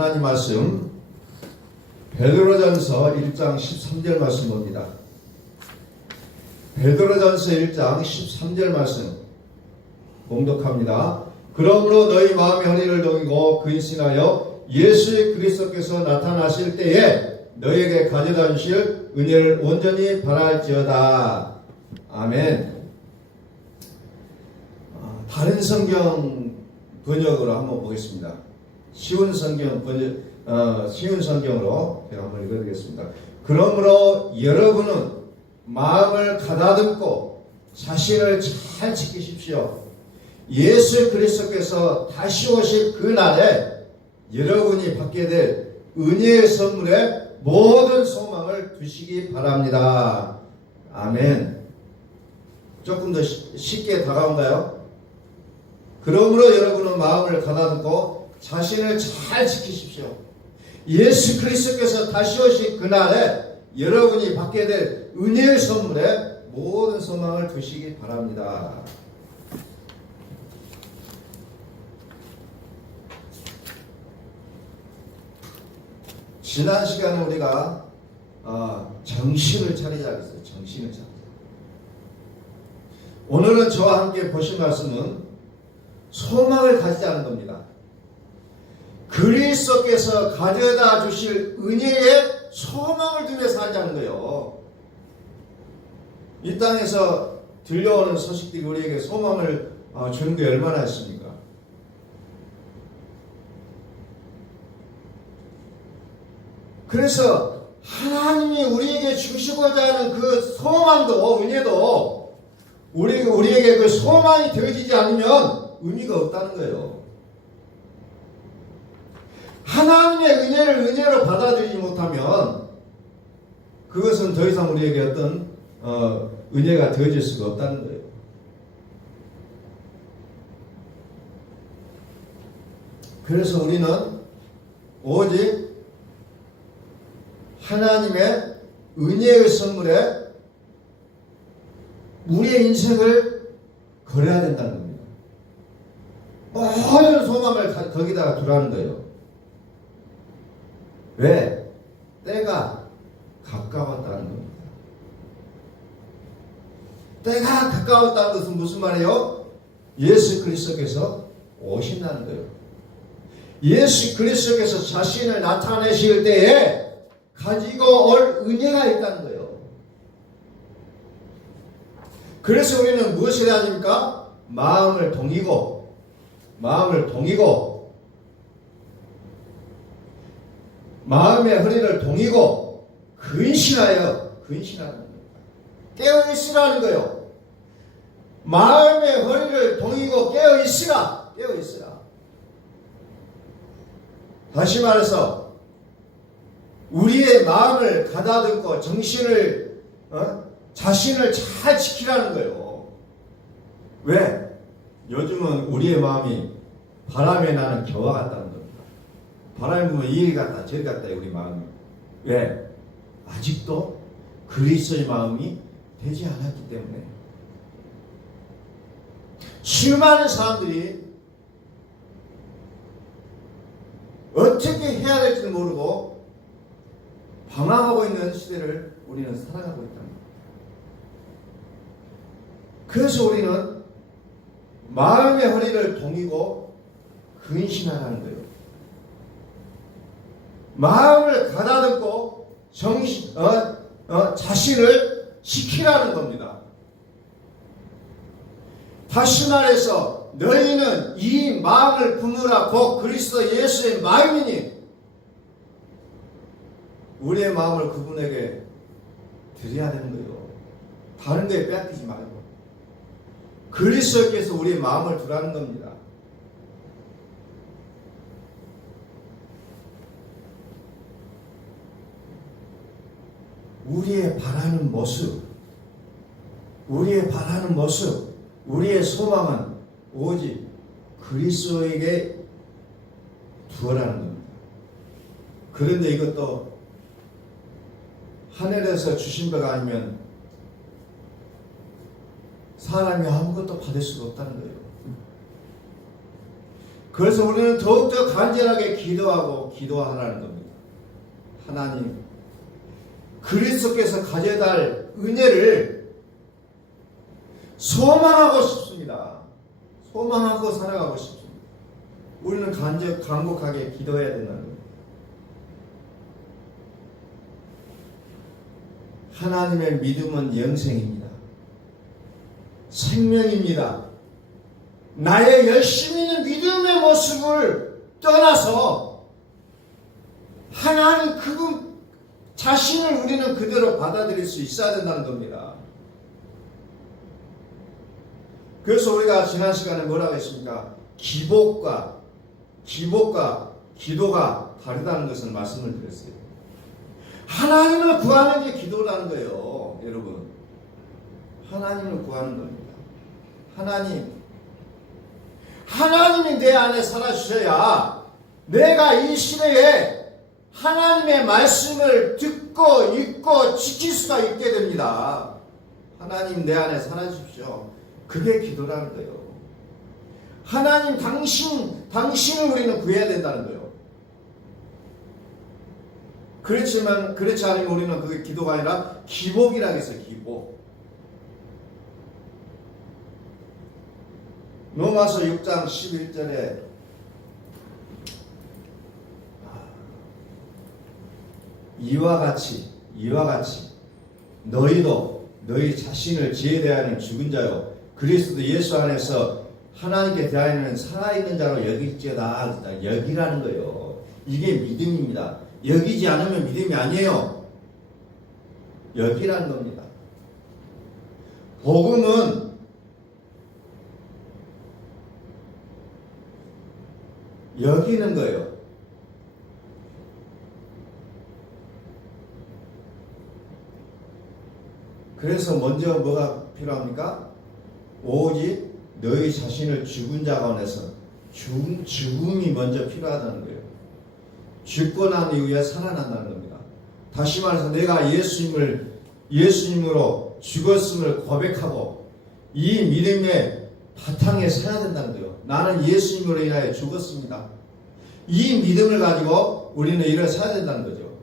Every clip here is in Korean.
하나님 말씀 베드로전서 1장 13절 말씀 봅니다. 베드로전서 1장 13절 말씀 봉독합니다. 그러므로 너희 마음의 허리를 동이고 근신하여 예수 그리스도께서 나타나실 때에 너희에게 가져다 주실 은혜를 온전히 바랄지어다. 아멘. 다른 성경 번역으로 한번 보겠습니다. 쉬운 성경으로 제가 한번 읽어드리겠습니다. 그러므로 여러분은 마음을 가다듬고 자신을 잘 지키십시오. 예수 그리스도께서 다시 오실 그 날에 여러분이 받게 될 은혜의 선물에 모든 소망을 두시기 바랍니다. 아멘. 조금 더 쉽게 다가온가요? 그러므로 여러분은 마음을 가다듬고 자신을 잘 지키십시오. 예수 그리스도께서 다시 오실 그날에 여러분이 받게 될 은혜의 선물에 모든 소망을 두시기 바랍니다. 지난 시간에 우리가 정신을 차리자 그랬어요. 정신을 차리자. 오늘은 저와 함께 보신 말씀은 소망을 가지자는 겁니다. 그리스도께서 가져다 주실 은혜에 소망을 두며 살자는 거예요. 이 땅에서 들려오는 소식들이 우리에게 소망을 주는 게 얼마나 있습니까? 그래서 하나님이 우리에게 주시고자 하는 그 소망도 은혜도 우리에게 그 소망이 되어지지 않으면 의미가 없다는 거예요. 하나님의 은혜를 은혜로 받아들이지 못하면 그것은 더 이상 우리에게 어떤 은혜가 되어질 수가 없다는 거예요. 그래서 우리는 오직 하나님의 은혜의 선물에 우리의 인생을 걸어야 된다는 겁니다. 모든 소망을 거기다가 두라는 거예요. 왜? 때가 가까웠다는 겁니다. 때가 가까웠다는 것은 무슨 말이에요? 예수 그리스도께서 오신다는 거예요. 예수 그리스도께서 자신을 나타내실 때에 가지고 올 은혜가 있다는 거예요. 그래서 우리는 무엇을 해야 됩니까? 마음을 동이고 마음의 허리를 동이고 근신하는 겁니다. 깨어있으라는 거예요. 마음의 허리를 동이고 깨어있으라. 다시 말해서 우리의 마음을 가다듬고 정신을 자신을 잘 지키라는 거예요. 왜? 요즘은 우리의 마음이 바람에 나는 겨와 같다는 겁니다. 바람이 불면 이리 갔다 저리 갔다 우리 마음이. 왜? 아직도 그리스도의 마음이 되지 않았기 때문에. 수많은 사람들이 어떻게 해야 될지도 모르고 방황하고 있는 시대를 우리는 살아가고 있다. 그래서 우리는 마음의 허리를 동이고 근신하라는 거예요. 마음을 가다듬고 자신을 지키라는 겁니다. 다시 말해서 너희는 이 마음을 품으라 곧 그리스도 예수의 마음이니 우리의 마음을 그분에게 드려야 되는 거예요. 다른 데에 빼앗기지 말고 그리스도께서 우리의 마음을 두라는 겁니다. 우리의 바라는 모습, 우리의 소망은 오직 그리스도에게 두어라는 겁니다. 그런데 이것도 하늘에서 주신 바가 아니면 사람이 아무것도 받을 수가 없다는 거예요. 그래서 우리는 더욱더 간절하게 기도하라는 겁니다. 하나님, 그리스도께서 가져다 할 은혜를 소망하고 싶습니다. 소망하고 살아가고 싶습니다. 우리는 간곡하게 기도해야 된다는 겁니다. 하나님의 믿음은 영생입니다. 생명입니다. 나의 열심히 있는 믿음의 모습을 떠나서 하나님 그분 자신을 우리는 그대로 받아들일 수 있어야 된다는 겁니다. 그래서 우리가 지난 시간에 뭐라고 했습니까? 기복과 기도가 다르다는 것을 말씀을 드렸어요. 하나님을 구하는 게 기도라는 거예요. 여러분, 하나님을 구하는 겁니다. 하나님이 내 안에 살아주셔야 내가 이 시대에 하나님의 말씀을 듣고 읽고 지킬 수가 있게 됩니다. 하나님 내 안에 살아주십시오. 그게 기도라는 거예요. 하나님 당신을 우리는 구해야 된다는 거예요. 그렇지만 그렇지 않으면 우리는 그게 기도가 아니라 기복이라고 했어요. 기복. 로마서 6장 11절에 이와 같이 너희도 너희 자신을 지에 대하여는 죽은 자요 그리스도 예수 안에서 하나님께 대하여는 살아있는 자로 여길지어다. 여기라는 거예요. 이게 믿음입니다. 여기지 않으면 믿음이 아니에요. 여기라는 겁니다. 복음은 여기는 거예요. 그래서 먼저 뭐가 필요합니까? 오직 너희 자신을 죽은 자 가운데서 죽음이 먼저 필요하다는 거예요. 죽고 난 이후에 살아난다는 겁니다. 다시 말해서 내가 예수님으로 죽었음을 고백하고 이 믿음의 바탕에 서야 된다는 거예요. 나는 예수님으로 인하여 죽었습니다. 이 믿음을 가지고 우리는 일어서야 된다는 거죠.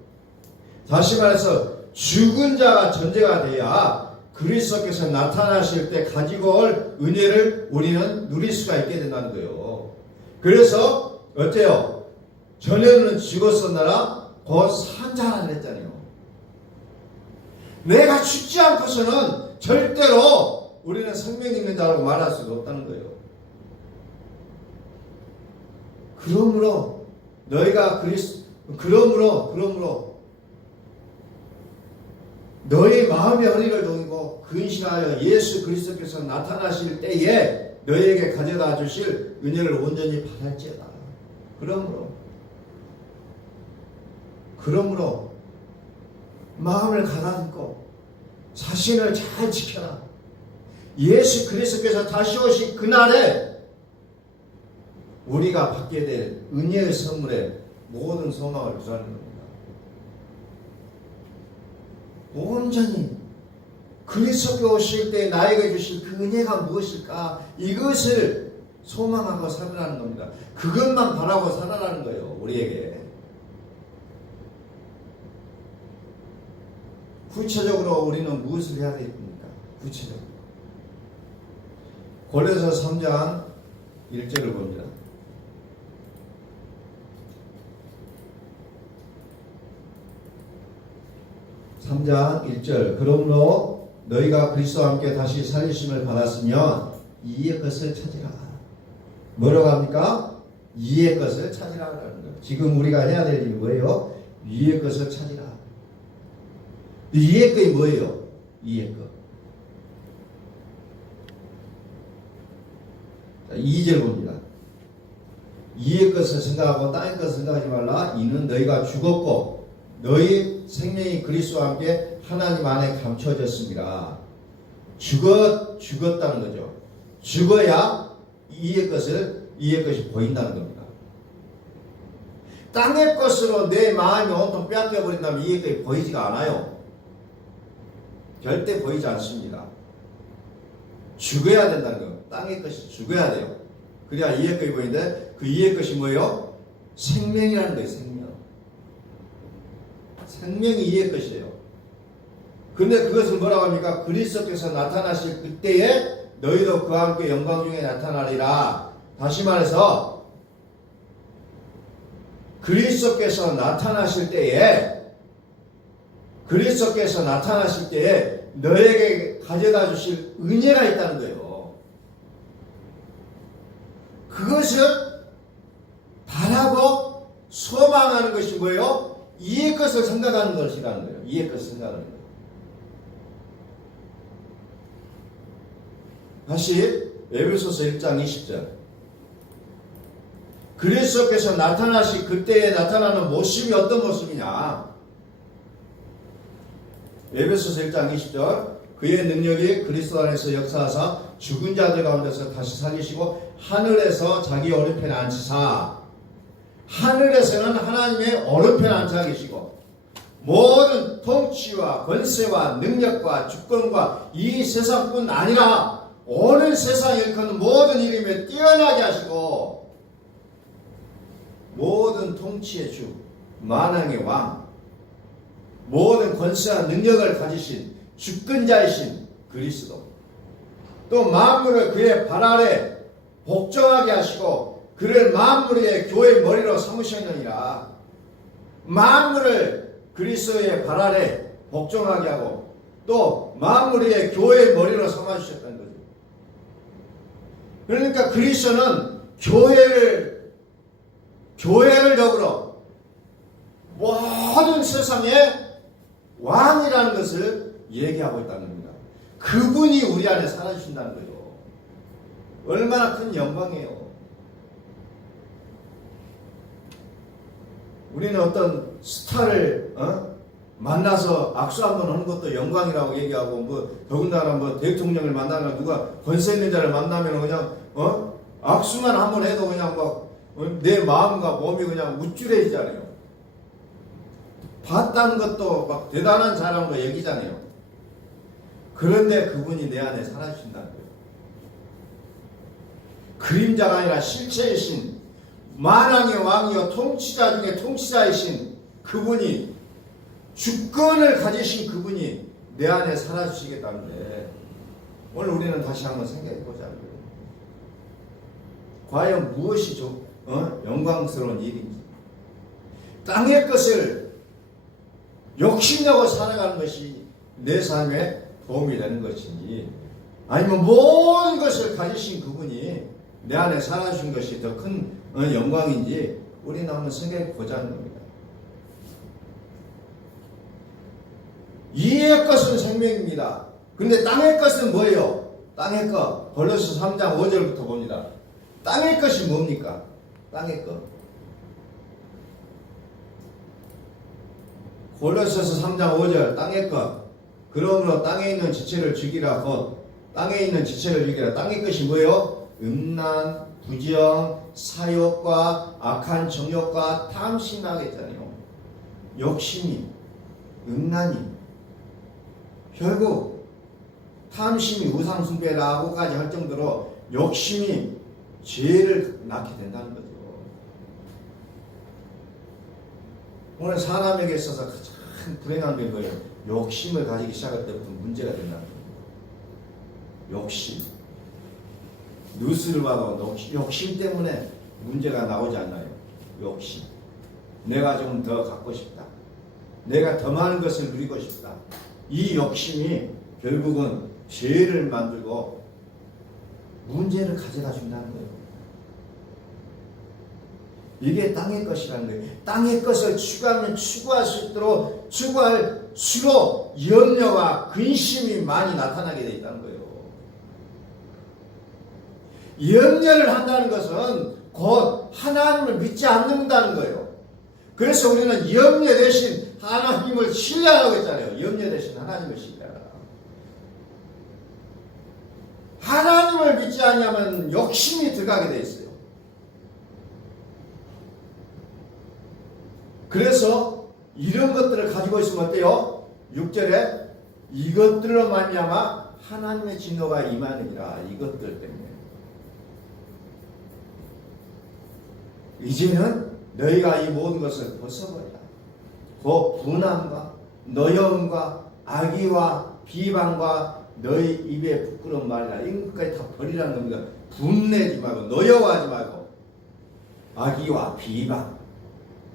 다시 말해서 죽은 자가 전제가 돼야 그리스도께서 나타나실 때 가지고 올 은혜를 우리는 누릴 수가 있게 된다는 거예요. 그래서 어때요? 전에는 죽었었나라 곧 산자라 그랬잖아요. 내가 죽지 않고서는 절대로 우리는 생명 있는 자라고 말할 수가 없다는 거예요. 그러므로 너희 마음의 허리를 동이고 근신하여 예수 그리스도께서 나타나실 때에 너희에게 가져다 주실 은혜를 온전히 받을지어다. 그러므로 마음을 가다듬고 자신을 잘 지켜라. 예수 그리스도께서 다시 오실 그날에 우리가 받게 될 은혜의 선물에 모든 소망을 두라는 겁니다. 온전히 그리스도께 오실 때 나에게 주실 그 은혜가 무엇일까? 이것을 소망하고 살아라는 겁니다. 그것만 바라고 살아라는 거예요. 우리에게. 구체적으로 우리는 무엇을 해야 되겠습니까? 구체적으로. 고린도서 3장 1절을 봅니다. (3장 1절) 그러므로 너희가 그리스도와 함께 다시 살리심을 받았으면 이의 것을 찾으라. 뭐라고 합니까? 이의 것을 찾으라는 거예요. 지금 우리가 해야 될 일이 뭐예요? 이의 것을 찾으라. 이의 것이 뭐예요? 이의 것. 2절 봅니다. 이의 것을 생각하고 땅의 것을 생각하지 말라. 이는 너희가 죽었고 너희 생명이 그리스도와 함께 하나님 안에 감춰졌습니다. 죽었다는 거죠. 죽어야 이의 것이 보인다는 겁니다. 땅의 것으로 내 마음이 온통 빼앗겨 버린다면 이의 것이 보이지가 않아요. 절대 보이지 않습니다. 죽어야 된다는 거예요. 땅의 것이 죽어야 돼요. 그래야 이해 것이 보이는데 그 이해 것이 뭐예요? 생명이라는 거예요. 생명. 생명이 이해 것이에요. 근데 그것을 뭐라고 합니까? 그리스도께서 나타나실 그때에 너희도 그와 함께 영광 중에 나타나리라. 다시 말해서 그리스도께서 나타나실 때에 너에게 가져다 주실 은혜가 있다는 거예요. 그것을 바라고 소망하는 것이 뭐예요? 이의 것을 생각하는 것이라는 거예요. 이의 것을 생각하는 거예요. 다시 에베소서 1장 20절. 그리스도께서 나타나시 그때에 나타나는 모습이 어떤 모습이냐? 에베소서 1장 20절. 그의 능력이 그리스도 안에서 역사하사 죽은 자들 가운데서 다시 살리시고 하늘에서 자기 오른편에 앉히사. 하늘에서는 하나님의 오른편에 앉아 계시고 모든 통치와 권세와 능력과 주권과 이 세상뿐 아니라 오늘 세상에 일컫는 모든 이름에 뛰어나게 하시고 모든 통치의 주, 만왕의 왕, 모든 권세와 능력을 가지신 주권자이신 그리스도, 또 만물을 그의 발 아래 복종하게 하시고 그를 만물 위에 교회의 머리로 삼으셨느니라. 만물을 그리스도의 발 아래 복종하게 하고 또 만물 위에 교회의 머리로 삼아주셨다는 거죠. 그러니까 그리스도는 교회를 더불어 모든 세상의 왕이라는 것을 얘기하고 있다는 겁니다. 그분이 우리 안에 살아주신다는 거예요. 얼마나 큰 영광이에요. 우리는 어떤 스타를 만나서 악수 한번 하는 것도 영광이라고 얘기하고 더군다나 대통령을 만나면 누가 권세 있는 자를 만나면 그냥 악수만 한번 해도 그냥 내 마음과 몸이 그냥 우쭐해지잖아요. 봤다는 것도 대단한 자랑으로 여기잖아요. 그런데 그분이 내 안에 살아주신다는 거예요. 그림자가 아니라 실체이신 만왕의 왕이요 통치자 중에 통치자이신 그분이 주권을 가지신 그분이 내 안에 살아주시겠다는데 오늘 우리는 다시 한번 생각해 보자고요. 과연 무엇이 영광스러운 일인지, 땅의 것을 욕심내고 살아가는 것이 내 삶에 도움이 되는 것인지, 아니면 모든 것을 가지신 그분이 내 안에 살아주신 것이 더 큰 영광인지 우리는 한번 생각해 보자는 겁니다. 이의 것은 생명입니다. 근데 땅의 것은 뭐예요? 땅의 것. 골로새 3장 5절부터 봅니다. 땅의 것이 뭡니까? 땅의 것. 골로새서 3장 5절 땅의 것. 그러므로 땅에 있는 지체를 죽이라. 곧 땅에 있는 지체를 죽이라. 땅의 것이 뭐예요? 음란, 부정, 사욕과 악한 정욕과 탐심하게 했잖아요. 욕심이, 음란이, 결국 탐심이 우상숭배라고까지 할 정도로 욕심이 죄를 낳게 된다는 거죠. 오늘 사람에게 있어서 가장 불행한 게 뭐예요? 욕심을 가지기 시작할 때부터 문제가 된다는 거예요. 욕심. 뉴스를 봐도 욕심 때문에 문제가 나오지 않나요? 욕심. 내가 좀 더 갖고 싶다. 내가 더 많은 것을 누리고 싶다. 이 욕심이 결국은 죄를 만들고 문제를 가져다 준다는 거예요. 이게 땅의 것이라는 거예요. 땅의 것을 추구하면 추구할 수 있도록 추구할수록 염려와 근심이 많이 나타나게 되어 있다는 거예요. 염려를 한다는 것은 곧 하나님을 믿지 않는다는 거예요. 그래서 우리는 염려 대신 하나님을 신뢰하라고 했잖아요. 염려 대신 하나님을 신뢰하라. 하나님을 믿지 않으면 욕심이 들어가게 돼 있어요. 그래서 이런 것들을 가지고 있으면 어때요? 6절에 이것들로 말미암아 하나님의 진노가 임하느니라. 이것들 때문에. 이제는 너희가 이 모든 것을 벗어버리라. 그 분함과 노여움과 악의와 비방과 너희 입에 부끄러운 말이라 이런 것까지 다 버리라는 겁니다. 분내지 말고 노여워하지 말고 악의와 비방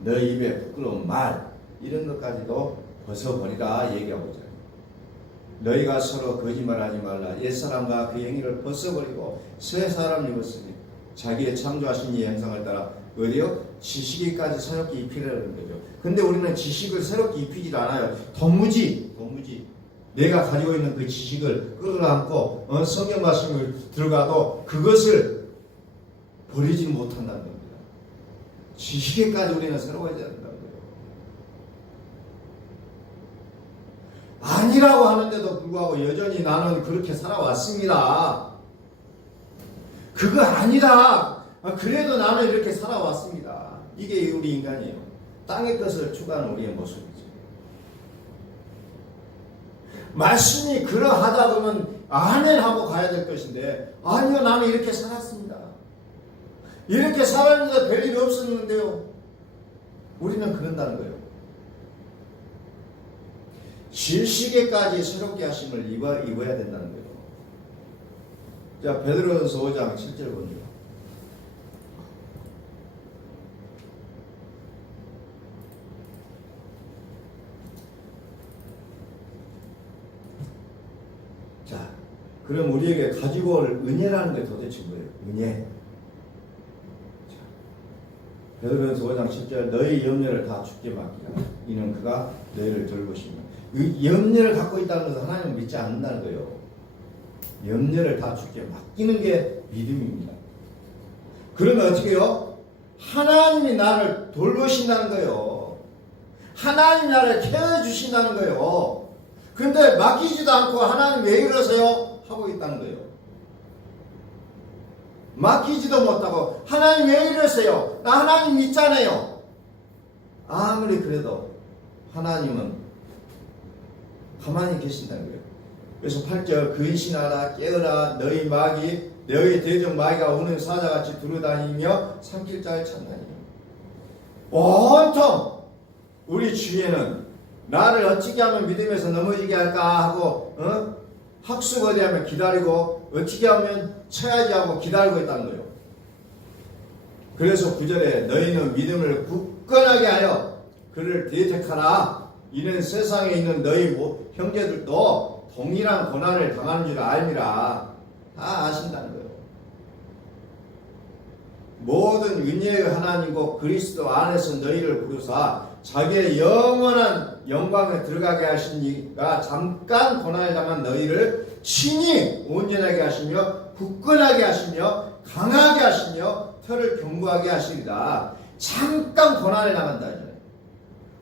너희 입에 부끄러운 말 이런 것까지도 벗어버리라 얘기하고 있잖아요. 너희가 서로 거짓말하지 말라. 옛사람과 그 행위를 벗어버리고 새 사람 입었으니 자기의 창조하신 이 형상을 따라 어디요? 지식이까지 새롭게 입히라는 거죠. 근데 우리는 지식을 새롭게 입히질 않아요. 도무지 내가 가지고 있는 그 지식을 끌어안고 성경 말씀을 들어가도 그것을 버리지 못한다는 겁니다. 지식에까지 우리는 새로워져야 된다는 거예요. 아니라고 하는데도 불구하고 여전히 나는 그렇게 살아왔습니다. 그거 아니다. 그래도 나는 이렇게 살아왔습니다. 이게 우리 인간이에요. 땅의 것을 추구하는 우리의 모습이죠. 말씀이 그러하다 보면 아멘 하고 가야 될 것인데 아니요 나는 이렇게 살았습니다. 이렇게 살았는데 별일이 없었는데요. 우리는 그런다는 거예요. 질식에까지 새롭게 하심을 입어야 된다는 거예요. 자, 베드로전서 5장 7절 보세요. 자, 그럼 우리에게 가지고 올 은혜라는 게 도대체 뭐예요? 은혜. 베드로전서 5장 10절 너희 염려를 다 주께 맡기라. 이는 그가 너희를 돌보시며. 이 염려를 갖고 있다는 것은 하나님을 믿지 않는다는 거예요. 염려를 다 주께 맡기는 게 믿음입니다. 그러면 어떻게 해요? 하나님이 나를 돌보신다는 거예요. 하나님이 나를 케어주신다는 거예요. 그런데 맡기지도 않고 하나님 왜 이러세요? 하고 있다는 거예요. 맡기지도 못하고 하나님 왜 이러세요? 나 하나님 믿잖아요. 아무리 그래도 하나님은 가만히 계신다는 거예요. 그래서 8절 근신하라 깨어라 너희 마귀 너희 대적 마귀가 우는 사자같이 두루다니며 삼킬 자를 찾나니 온통 우리 주위에는 나를 어떻게 하면 믿음에서 넘어지게 할까 하고 학습 어디하면 기다리고 어떻게 하면 쳐야지 하고 기다리고 있다는 거예요. 그래서 9절에 너희는 믿음을 굳건하게 하여 그를 대적하라. 이는 세상에 있는 너희 형제들도 동일한 고난을 당하는 줄 알미라. 다 아신다는 거예요. 모든 은혜의 하나님과 그리스도 안에서 너희를 부르사 자기의 영원한 영광에 들어가게 하신 이가 잠깐 고난을 당한 너희를 친히 온전하게 하시며 굳건하게 하시며 강하게 하시며 혀를 견고하게 하시리라. 잠깐 고난을 당한다.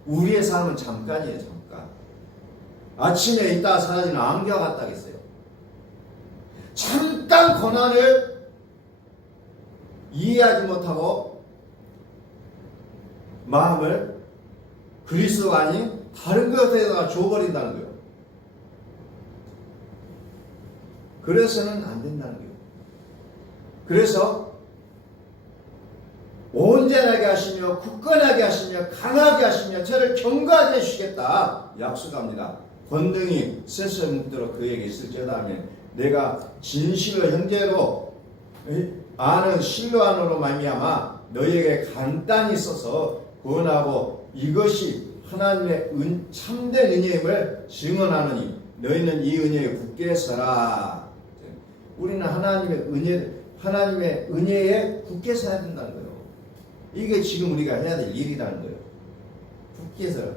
우리의 삶은 잠깐이에요. 잠깐. 아침에 있다가 사라지는 안개와 같다겠어요. 잠깐 고난을 이해하지 못하고 마음을 그리스도가 아닌 다른 것에다가 줘버린다는 거예요. 그래서는 안 된다는 거예요. 그래서 온전하게 하시며 굳건하게 하시며 강하게 하시며 저를 견고하게 해주시겠다 약속합니다. 권능이 쇠쇠 묻도록 그에게 있을지어다 하면 내가 진실을 형제로 아는 실로 안으로 말미암아 너희에게 간단히 써서 구원하고 이것이 하나님의 참된 은혜임을 증언하느니 너희는 이 은혜에 굳게 서라. 우리는 하나님의 은혜에 굳게 서야 된다는 거예요. 이게 지금 우리가 해야 될 일이라는 거예요. 굳게 서라.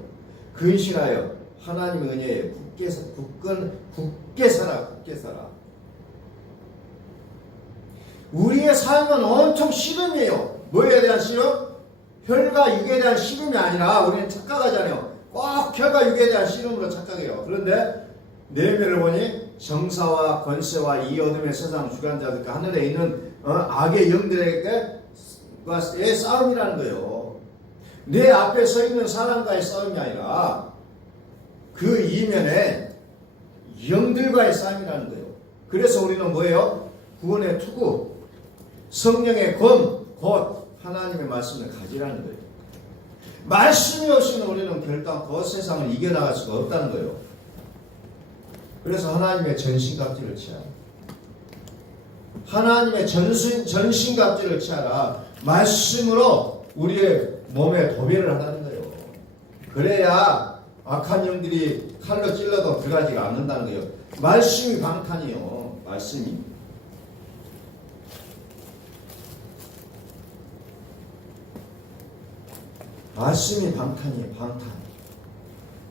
근신하여 하나님의 은혜에 굳게 서라. 우리의 삶은 온통 씨름이에요. 뭐에 대한 씨름? 혈과 육에 대한 씨름이 아니라 우리는 착각하잖아요. 꼭 혈과 육에 대한 씨름으로 착각해요. 그런데 내면을 보니 정사와 권세와 이 어둠의 세상 주관자들과 하늘에 있는 악의 영들에게의 싸움이라는 거예요. 내 앞에 서 있는 사람과의 싸움이 아니라 그 이면에 영들과의 싸움이라는 거예요. 그래서 우리는 뭐예요? 구원의 투구, 성령의 검, 곧 하나님의 말씀을 가지라는 거예요. 말씀이 없이는 우리는 결단코 세상을 이겨나갈 수가 없다는 거예요. 그래서 하나님의 전신갑주를 취하라. 하나님의 전신갑주를 취하라. 말씀으로 우리의 몸에 도배를 하라는 거예요. 그래야 악한 영들이 칼로 찔러도 들어가지가 않는다는 거예요. 말씀이 방탄이요. 말씀이. 말씀이 방탄이에요. 방탄.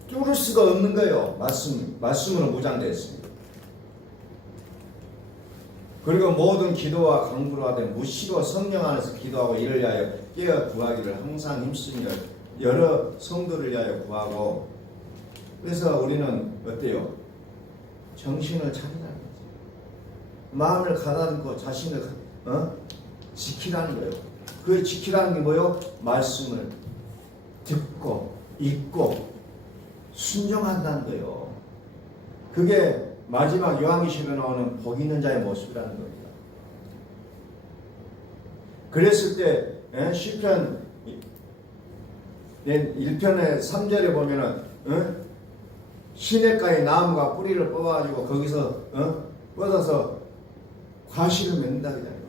뚫을 수가 없는 거예요. 말씀으로 무장되어 있습니다. 그리고 모든 기도와 강구로 하되 무시로 성령 안에서 기도하고 이를 위하여 깨어 구하기를 항상 힘쓰며 여러 성도를 위하여 구하고. 그래서 우리는 어때요? 정신을 차리라는 거죠. 마음을 가다듬고 자신을 지키라는 거예요. 그 지키라는 게 뭐예요? 말씀을 듣고 읽고 순종한다는 거예요. 그게 마지막 요한계시록에 나오는 복 있는 자의 모습이라는 겁니다. 그랬을 때 시편 1편의 3절에 보면은 시냇가에 나무가 뿌리를 뽑아가지고 거기서 뻗어서 과실을 맺는다 그러잖아요.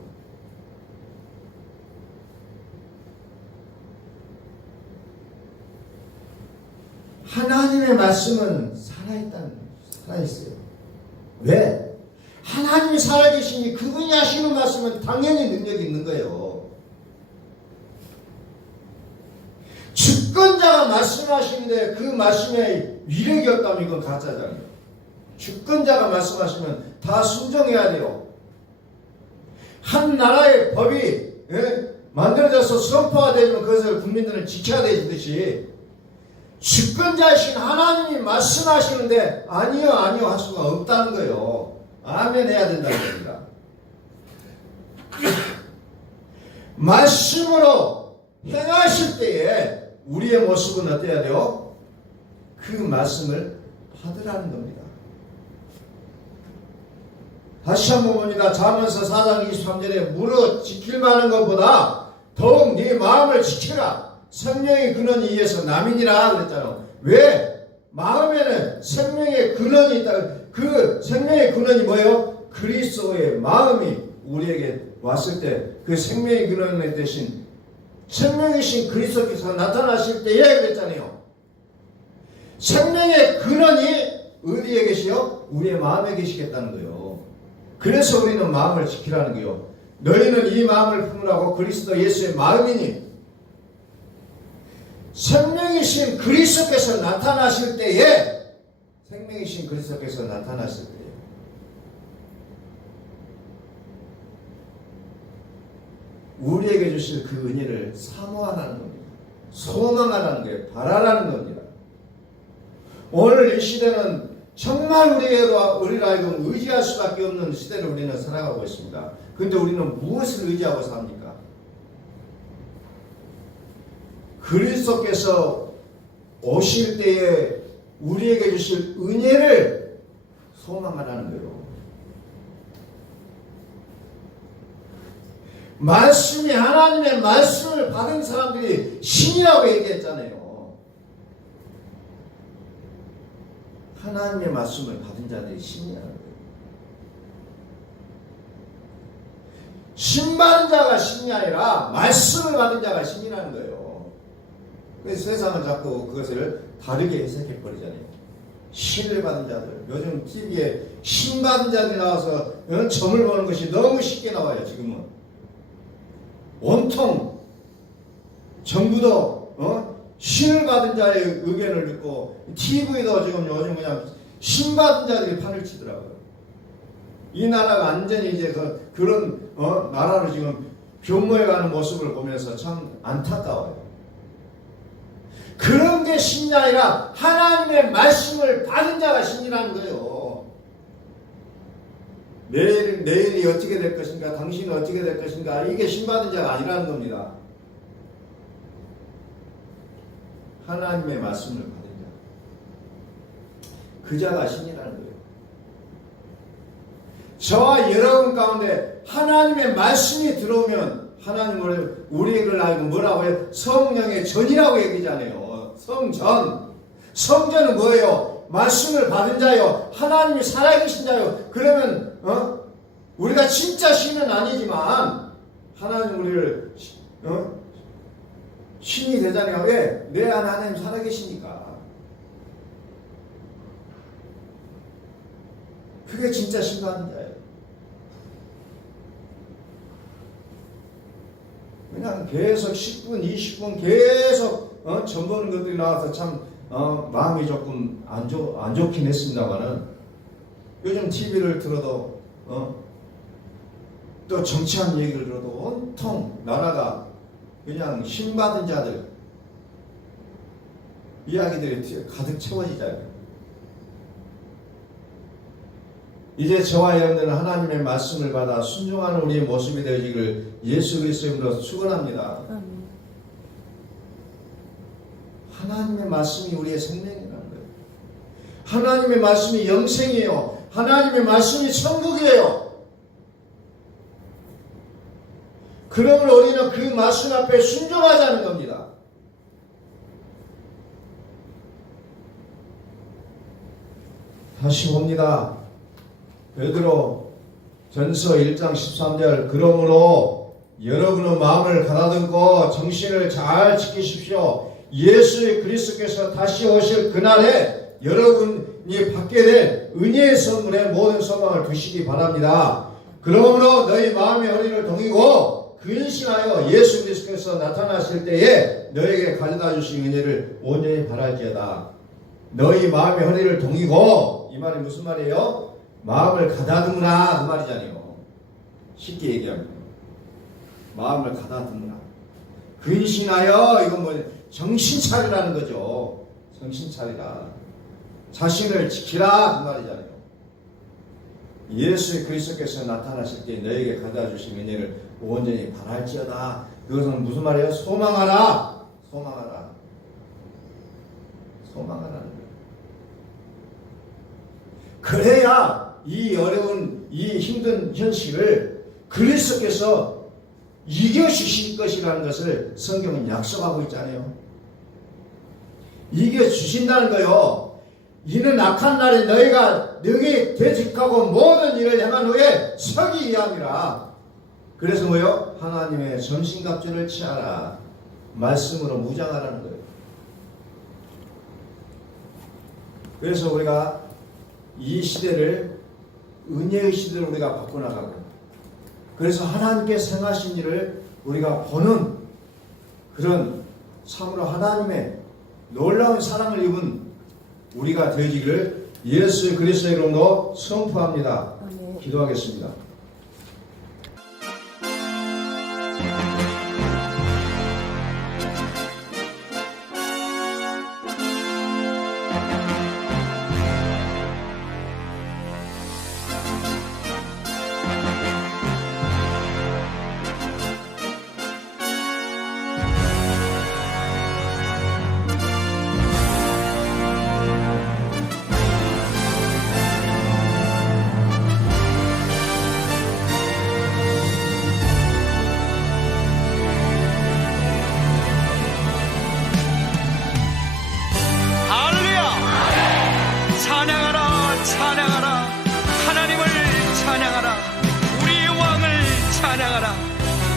하나님의 말씀은 살아있어요. 왜? 하나님이 살아계시니 그분이 하시는 말씀은 당연히 능력이 있는 거예요. 주권자가 말씀하시는데 그 말씀에 위력이 없다면 이건 가짜잖아요. 주권자가 말씀하시면 다 순종해야 돼요. 한 나라의 법이 만들어져서 선포가 되면 그것을 국민들은 지켜야 되듯이 주권자이신 하나님이 말씀하시는데 아니요 할 수가 없다는 거예요. 아멘 해야 된다는 겁니다. 말씀으로 행하실 때에 우리의 모습은 어때야 돼요? 그 말씀을 받으라는 겁니다. 다시 한번 봅니다. 잠언서 4장 23절에 무릇 지킬 만한 것보다 더욱 네 마음을 지키라. 생명의 근원이 이에서 남이니라 그랬잖아요. 왜? 마음에는 생명의 근원이 있다. 그 생명의 근원이 뭐예요? 그리스도의 마음이 우리에게 왔을 때 그 생명의 근원이 되신 생명이신 그리스도께서 나타나실 때에 그랬잖아요. 생명의 근원이 어디에 계시요? 우리의 마음에 계시겠다는 거예요. 그래서 우리는 마음을 지키라는 거예요. 너희는 이 마음을 품으라고 그리스도 예수의 마음이니 생명이신 그리스도께서 나타나실 때에 생명이신 그리스도께서 나타나실 때에 우리에게 주실 그 은혜를 사모하라는 겁니다. 소망하라는 거예요. 바라라는 겁니다. 오늘 이 시대는 정말 우리를 하여금 의지할 수밖에 없는 시대를 우리는 살아가고 있습니다. 그런데 우리는 무엇을 의지하고 삽니까? 그리스도께서 오실 때에 우리에게 주실 은혜를 소망하라는 거예요. 말씀이 하나님의 말씀을 받은 사람들이 신이라고 얘기했잖아요. 하나님의 말씀을 받은 자들이 신이라는 거예요. 신 받은 자가 신이 아니라 말씀을 받은 자가 신이라는 거예요. 그래서 세상은 자꾸 그것을 다르게 해석해 버리잖아요. 신을 받은 자들. 요즘 TV에 신 받은 자들이 나와서 점을 보는 것이 너무 쉽게 나와요. 지금은. 온통 정부도 신을 받은 자의 의견을 듣고 TV도 지금 요즘 그냥 신 받은 자들이 판을 치더라고요. 이 나라가 완전히 이제 그런 나라로 지금 변모해가는 모습을 보면서 참 안타까워요. 그런 게 신이 아니라 하나님의 말씀을 받은 자가 신이라는 거예요. 내일이 어떻게 될 것인가, 당신은 어떻게 될 것인가, 이게 신받은 자가 아니라는 겁니다. 하나님의 말씀을 받은 자, 그 자가 신이라는 거예요. 저와 여러분 가운데 하나님의 말씀이 들어오면 하나님을 우리를 알고 뭐라고 해요? 성령의 전이라고 얘기잖아요. 성전. 성전은 뭐예요? 말씀을 받은 자요. 하나님이 살아계신 자요. 그러면 우리가 진짜 신은 아니지만 하나님 우리를 신이 되잖아요. 왜? 내 안에 하나님 살아계시니까. 그게 진짜 신뢰하는 자예요. 그냥 계속 10분, 20분 계속 전 보는 것들이 나와서 참 마음이 조금 안 좋긴 했습니다만은 요즘 TV를 들어도 또 정치한 얘기를 들어도 온통 나라가 그냥 신받은 자들 이야기들이 가득 채워지잖아요. 이제 저와 여러분들은 하나님의 말씀을 받아 순종하는 우리의 모습이 되어지기를 예수 그리스도의 이름으로 축원합니다. 하나님의 말씀이 우리의 생명이라는 거예요. 하나님의 말씀이 영생이에요. 하나님의 말씀이 천국이에요. 그러므로 우리는 그 말씀 앞에 순종하자는 겁니다. 다시 봅니다. 베드로 전서 1장 13절 그러므로 여러분의 마음을 가다듬고 정신을 잘 지키십시오. 예수 그리스도께서 다시 오실 그날에 여러분이 받게 될 은혜의 선물에 모든 소망을 두시기 바랍니다. 그러므로 너희 마음의 허리를 동이고 근신하여 예수 그리스도께서 나타나실 때에 너에게 가져다 주신 은혜를 온전히 바랄지어다. 너희 마음의 허리를 동이고 이 말이 무슨 말이에요? 마음을 가다듬으라 그 말이잖아요. 쉽게 얘기하면 마음을 가다듬으라. 근신하여 이건 뭐 정신 차리라는 거죠. 정신 차리라. 자신을 지키라 그 말이잖아요. 예수 그리스도께서 나타나실 때 너에게 가져다 주신 은혜를 온전히 바랄지어다. 그것은 무슨 말이에요? 소망하라. 소망하라. 소망하라는 거예요. 그래야 이 어려운 이 힘든 현실을 그리스도께서 이겨주실 것이라는 것을 성경은 약속하고 있잖아요. 이겨주신다는 거요. 이는 악한 날에 너희가 능히 되직하고 모든 일을 행한 후에 서기 위함이라. 그래서 뭐요? 하나님의 전신갑주를 취하라. 말씀으로 무장하라는 거예요. 그래서 우리가 이 시대를 은혜의 시대로 우리가 바꿔나가고 그래서 하나님께 행하신 일을 우리가 보는 그런 참으로 하나님의 놀라운 사랑을 입은 우리가 되기를 예수 그리스도의 이름으로 선포합니다. 기도하겠습니다.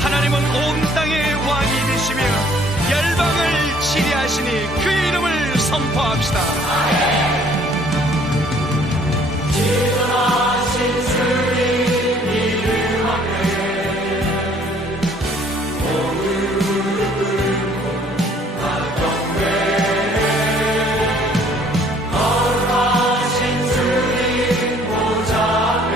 하나님은 온 땅의 왕이 되시며 열방을 치리하시니 그 이름을 선포합시다. 지존하신 주님 이름하네 오늘 나경배 거룩하신 주님 보좌에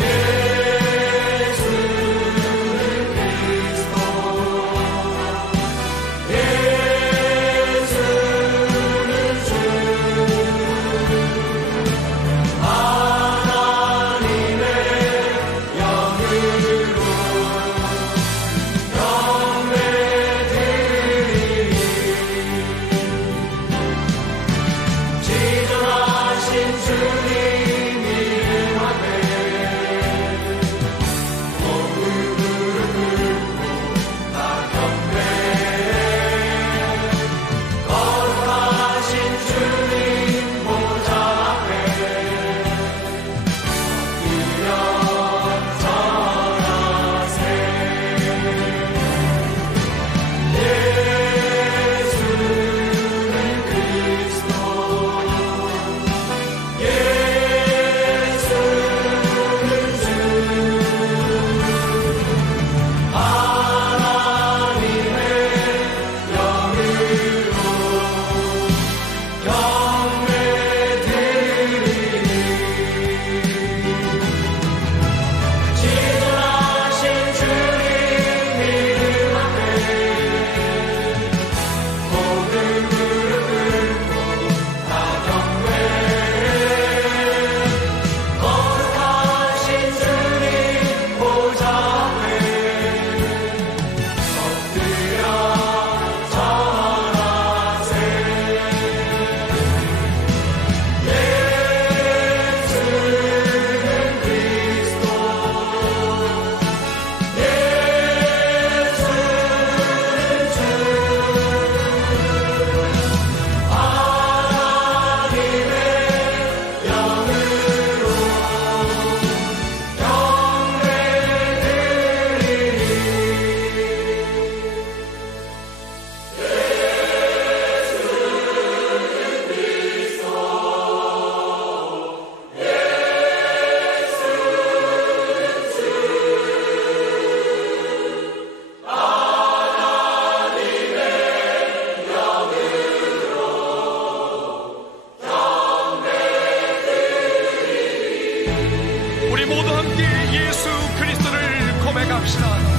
예수 그리스도 기도합시다.